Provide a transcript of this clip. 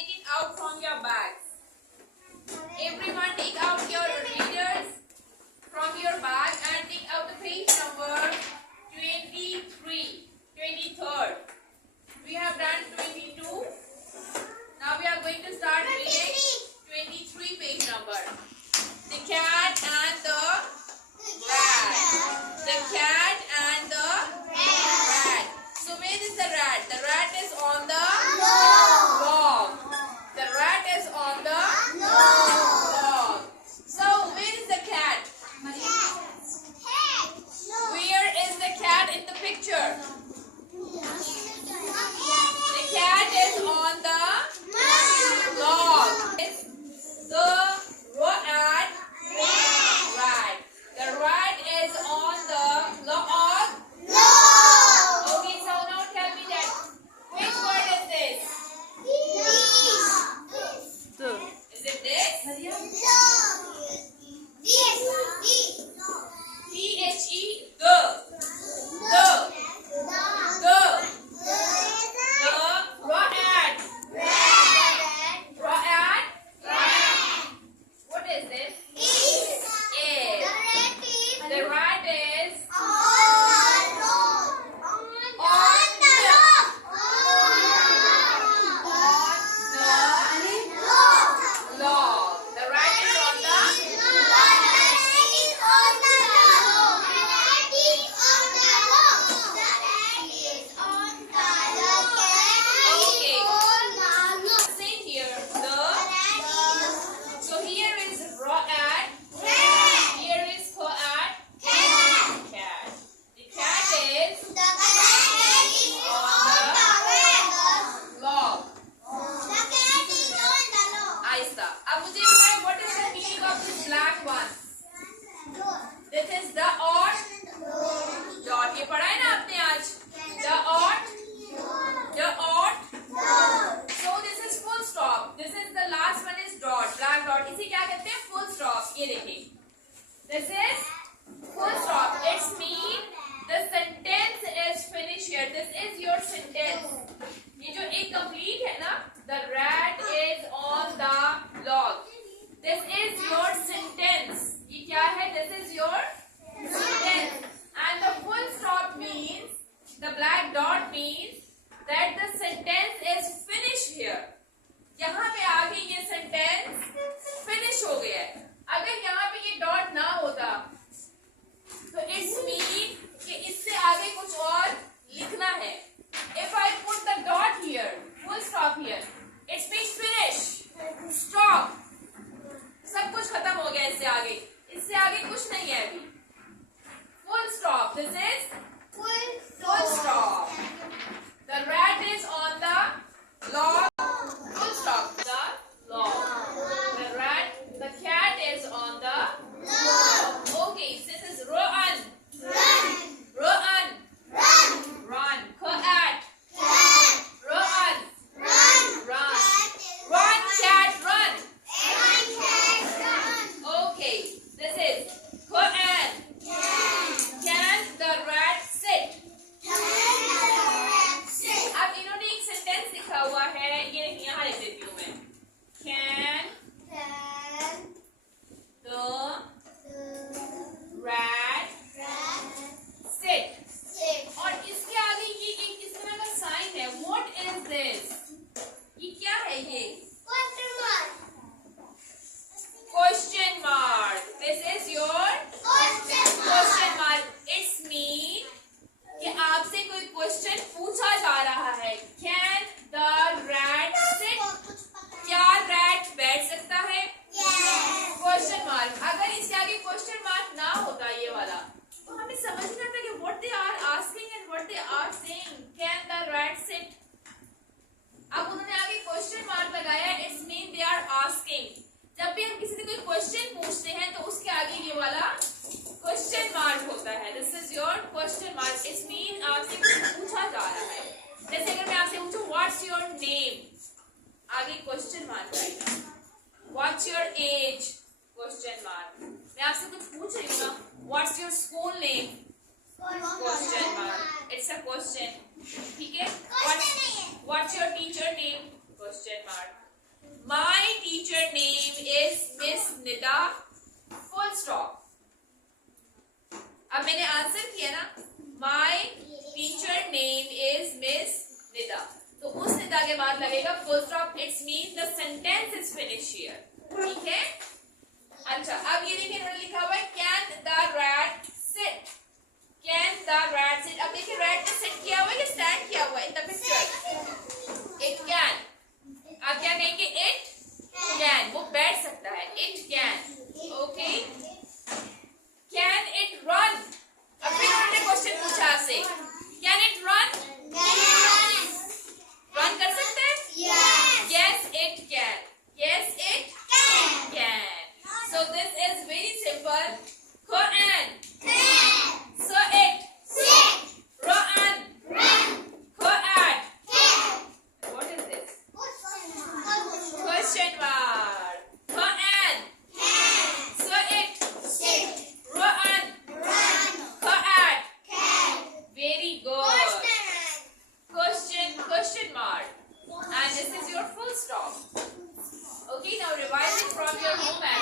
take it out from your bags. Everyone take out your readers from your bag and take out the page number 23, 23rd. We have done 22. Now we are going to start reading 23 page number. The cat and the rat. The cat and the rat. So where is the rat? The rat is on the log. The rat is on the log. So where is the cat? Where is the cat in the picture? The cat is on the log. The rat. The rat is on the log. Okay, so now tell me that which word is this? Is it this? T-H-E, the. Rat. What is this? Is. The rat is on the log. The rat is on the same here. So here is rat. Here is cat. The cat is on the log. Aista. अब मुझे बताएं what is the meaning of this black one? This is the or dot. ये पढ़ा है ना आपने आज? The or. So this is full stop. This is the last one is dot. Black dot. इसे क्या कहते हैं? Full stop. ये देखिए. This is full stop. It's mean the sentence is finished here. This is your sentence. ये जो एक complete है ना? The rat is on the log. This is your sentence. ये क्या है? This is your sentence. And the full stop means, the black dot means that the sentence is finished here. यहाँ पे आगे ये sentence finish हो गया है. अगर यहाँ पे ये dot ना होता तो it's mean कि इससे आगे कुछ और लिखना है. If I put the dot here, full stop here, it's means finish, stop. सब कुछ खत्म हो गया इससे आगे. इससे आगे कुछ नहीं है अभी. Full stop. This is full stop. The rat is on the log. Full stop. The log. The cat is on the log. Okay, this is run. Run. Cat. Run. Run, cat, run. Okay, this is cat. Can the rat sit? अब इन्होंने एक sentence लिखा हुआ है, ये यहाँ लिख देती हूँ मैं. Can the rat sit? और इसके आगे ये एक इस तरह का साइन है. What is this? ये क्या है ये? Question mark. This is your question mark. It's mean कि आपसे कोई क्वेश्चन पूछा जा रहा है. Can the rat sit? क्या रैट बैठ सकता है? Question mark. अगर इसके आगे question mark ना होता ये वाला तो हमें समझना था कि what they are asking and what they are saying. Can the rat sit? अब उन्होंने आगे question mark लगाया. It's mean they are asking. जब भी हम किसी से कोई क्वेश्चन पूछते हैं तो उसके आगे ये वाला क्वेश्चन मार्क होता है. This is your question mark. It's mean आपसे कुछ पूछा जा रहा है. जैसे अगर मैं आपसे पूछूं व्हाट्स योर नेम, आगे क्वेश्चन मार्क आएगा. What's your age, question mark. मैं आपसे कुछ पूछ रही हूँ ना, what's your school name, question mark. It's a question. ठीक है. What's your teacher name, question mark. name is Miss Nida. Full stop. अब मैंने आंसर किया ना, My teacher name is Miss Nida. तो उस निदा के बाद लगेगा full stop. It's mean the sentence is finished here. ठीक है? अच्छा, अब ये देखिए इन्होंने लिखा हुआ है Can the rat sit? Can the rat sit? अब देखिए rat ने sit किया हुआ है या stand किया हुआ है in the picture? It can. आप क्या कहेंगे? It can. वो बैठ सकता है. It can. Okay. Can it run? अब फिर उन्होंने क्वेश्चन पूछा आपसे. Can it run? Run कर सकते हैं? Yes, it can. Yes, it can. So this is very simple. Quran. So it. Run. Quran. What is this? Question mark. Quran. So it. Run. Quran. Very good. Question mark. And this is your full stop. Okay, now revise it from your home app.